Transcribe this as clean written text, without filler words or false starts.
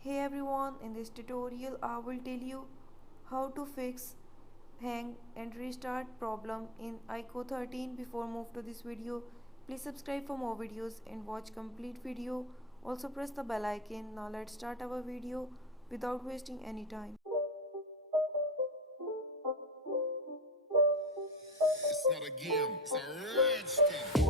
Hey everyone, in this tutorial I will tell you how to fix hang and restart problem in IQOO 13. Before move to this video, please subscribe for more videos and watch complete video. Also press the bell icon. Now let's start our video without wasting any time. It's not a game, it's a rich thing.